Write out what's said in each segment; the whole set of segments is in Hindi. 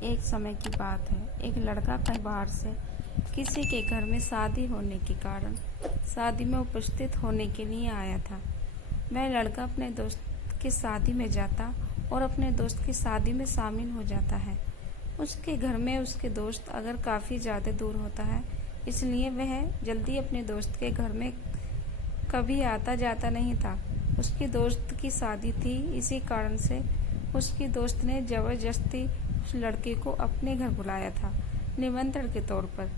एक समय की बात है। एक लड़का कहीं बाहर से किसी के घर में शादी होने के कारण शादी में उपस्थित होने के लिए आया था। वह लड़का अपने दोस्त की शादी में जाता और अपने दोस्त की शादी में शामिल हो जाता है। उसके घर में उसके दोस्त अगर काफ़ी ज़्यादा दूर होता है, इसलिए वह जल्दी अपने दोस्त के घर में कभी आता जाता नहीं था। उसकी दोस्त की शादी थी, इसी कारण से उसकी दोस्त ने ज़बरदस्ती उस लड़के को अपने घर बुलाया था, निमंत्रण के तौर पर।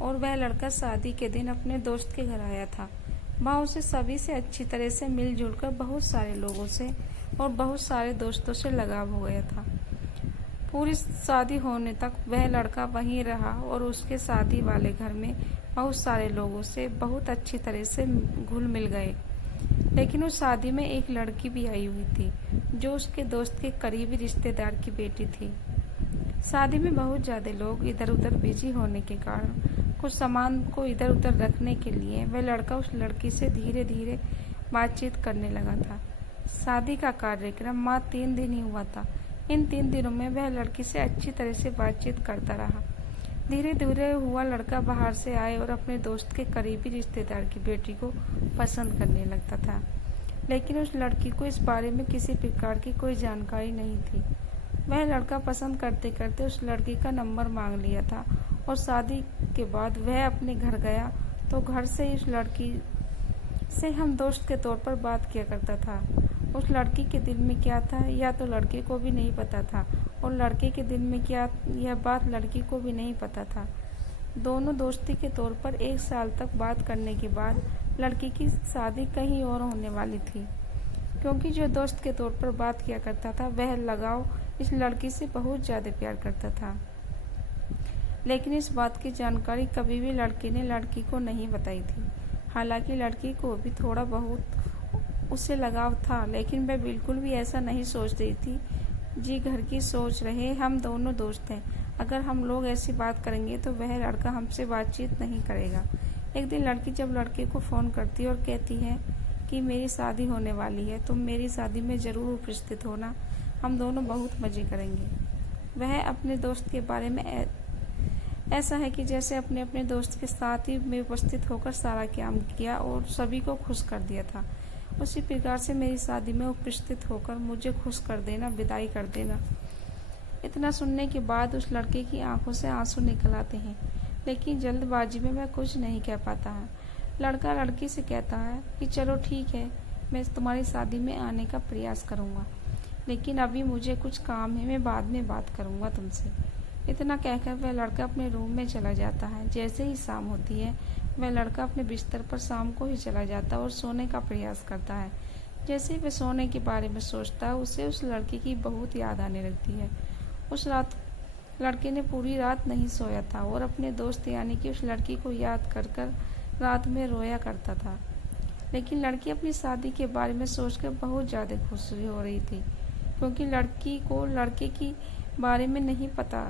और वह लड़का शादी के दिन अपने दोस्त के घर आया था। वहाँ उसे सभी से अच्छी तरह से मिलजुल कर बहुत सारे लोगों से और बहुत सारे दोस्तों से लगाव हो गया था। पूरी शादी होने तक वह लड़का वहीं रहा और उसके शादी वाले घर में बहुत सारे लोगों से बहुत अच्छी तरह से घुल मिल गए। लेकिन उस शादी में एक लड़की भी आई हुई थी, जो उसके दोस्त के करीबी रिश्तेदार की बेटी थी। शादी में बहुत ज़्यादा लोग इधर उधर बिजी होने के कारण कुछ सामान को इधर उधर रखने के लिए वह लड़का उस लड़की से धीरे धीरे बातचीत करने लगा था। शादी का कार्यक्रम मात्र 3 दिन ही हुआ था। इन 3 दिनों में वह लड़की से अच्छी तरह से बातचीत करता रहा। धीरे धीरे हुआ लड़का बाहर से आए और अपने दोस्त के करीबी रिश्तेदार की बेटी को पसंद करने लगता था। लेकिन उस लड़की को इस बारे में किसी प्रकार की कोई जानकारी नहीं थी। वह लड़का पसंद करते करते उस लड़की का नंबर मांग लिया था और शादी के बाद वह अपने घर गया तो घर से ही उस लड़की से हम दोस्त के तौर पर बात किया करता था। उस लड़की के दिल में क्या था या तो लड़के को भी नहीं पता था, और लड़के के दिल में क्या यह बात लड़की को भी नहीं पता था। दोनों दोस्ती के तौर पर 1 साल तक बात करने के बाद लड़की की शादी कहीं और होने वाली थी, क्योंकि जो दोस्त के तौर पर बात किया करता था वह लगाव इस लड़की से बहुत ज़्यादा प्यार करता था। लेकिन इस बात की जानकारी कभी भी लड़के ने लड़की को नहीं बताई थी। हालांकि लड़की को भी थोड़ा बहुत उससे लगाव था, लेकिन वह बिल्कुल भी ऐसा नहीं सोच रही थी। जी घर की सोच रहे, हम दोनों दोस्त हैं, अगर हम लोग ऐसी बात करेंगे तो वह लड़का हमसे बातचीत नहीं करेगा। एक दिन लड़की जब लड़के को फ़ोन करती और कहती है कि मेरी शादी होने वाली है, तुम मेरी शादी में ज़रूर उपस्थित होना, हम दोनों बहुत मज़े करेंगे। वह अपने दोस्त के बारे में ऐसा है कि जैसे अपने अपने दोस्त के साथ ही में उपस्थित होकर सारा काम किया और सभी को खुश कर दिया था। उसी प्रकार से मेरी शादी में उपस्थित होकर मुझे खुश कर देना, विदाई कर देना। इतना सुनने के बाद उस लड़के की आंखों से आंसू निकल आते हैं, लेकिन जल्दबाजी में वह कुछ नहीं कह पाता है। लड़का लड़की से कहता है कि चलो ठीक है, मैं तुम्हारी शादी में आने का प्रयास करूँगा, लेकिन अभी मुझे कुछ काम है, मैं बाद में बात करूँगा तुमसे। इतना कहकर वह लड़का अपने रूम में चला जाता है। जैसे ही शाम होती है, वह लड़का अपने बिस्तर पर शाम को ही चला जाता है और सोने का प्रयास करता है। जैसे ही वह सोने के बारे में सोचता है, उसे उस लड़की की बहुत याद आने लगती है। उस रात लड़के ने पूरी रात नहीं सोया था और अपने दोस्त यानी कि उस लड़की को याद कर कर रात में रोया करता था। लेकिन लड़की अपनी शादी के बारे में सोचकर बहुत ज़्यादा खुश हो रही थी, क्योंकि लड़की को लड़के के बारे में नहीं पता।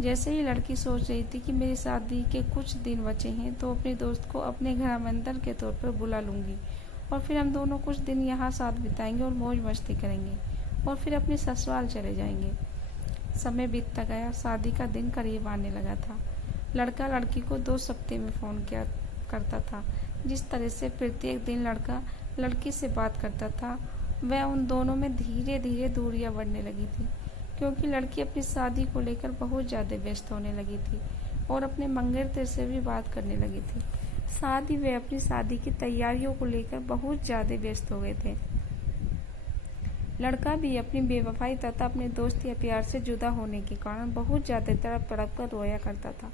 जैसे ही लड़की सोच रही थी कि मेरी शादी के कुछ दिन बचे हैं, तो अपने दोस्त को अपने घर आमंत्रण के तौर पर बुला लूँगी और फिर हम दोनों कुछ दिन यहाँ साथ बिताएंगे और मौज मस्ती करेंगे और फिर अपने ससुराल चले जाएंगे। समय बीतता गया, शादी का दिन करीब आने लगा था। लड़का लड़की को 2 हफ्ते में फ़ोन किया करता था। जिस तरह से प्रत्येक दिन लड़का लड़की से बात करता था, वह उन दोनों में धीरे धीरे दूरियां बढ़ने लगी थी, क्योंकि लड़की अपनी शादी को लेकर बहुत ज़्यादा व्यस्त होने लगी थी और अपने मंगेतर से भी बात करने लगी थी। साथ ही वे अपनी शादी की तैयारियों को लेकर बहुत ज़्यादा व्यस्त हो गए थे। लड़का भी अपनी बेवफाई तथा अपने दोस्त या प्यार से जुदा होने के कारण बहुत ज़्यादा तड़प तड़प कर रोया करता था।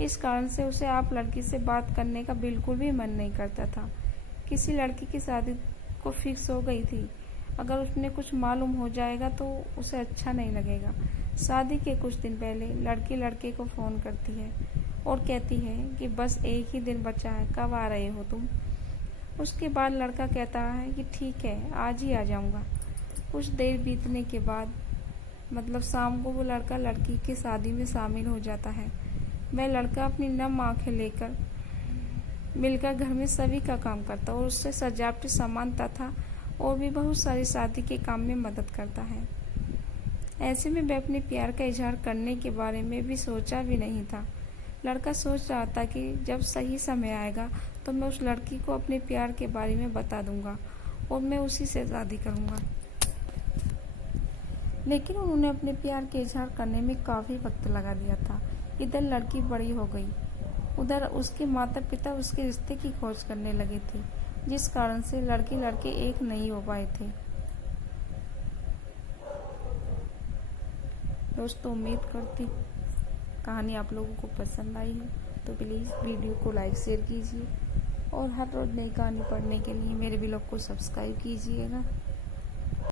इस कारण से उसे आप लड़की से बात करने का बिल्कुल भी मन नहीं करता था। किसी लड़की की शादी को फिक्स हो गई थी, अगर उसने कुछ मालूम हो जाएगा तो उसे अच्छा नहीं लगेगा। शादी के कुछ दिन पहले लड़की लड़के को फ़ोन करती है और कहती है कि बस एक ही दिन बचा है, कब आ रहे हो तुम। उसके बाद लड़का कहता है कि ठीक है, आज ही आ जाऊंगा। कुछ देर बीतने के बाद मतलब शाम को वो लड़का लड़की की शादी में शामिल हो जाता है। वह लड़का अपनी नम आंखें लेकर मिलकर घर में सभी का काम करता और उससे सजावटी सामान तथा और भी बहुत सारी शादी के काम में मदद करता है। ऐसे में मैं अपने प्यार का इजहार करने के बारे में भी सोचा भी नहीं था। लड़का सोच रहा था कि जब सही समय आएगा तो मैं उस लड़की को अपने प्यार के बारे में बता दूंगा और मैं उसी से शादी करूंगा। लेकिन उन्होंने अपने प्यार के इजहार करने में काफ़ी वक्त लगा दिया था। इधर लड़की बड़ी हो गई, उधर उसके माता पिता उसके रिश्ते की खोज करने लगे थे, जिस कारण से लड़की लड़के एक नहीं हो पाए थे। दोस्तों, उम्मीद करती कहानी आप लोगों को पसंद आई है, तो प्लीज़ वीडियो को लाइक शेयर कीजिए और हर रोज़ नई कहानी पढ़ने के लिए मेरे ब्लॉग को सब्सक्राइब कीजिएगा।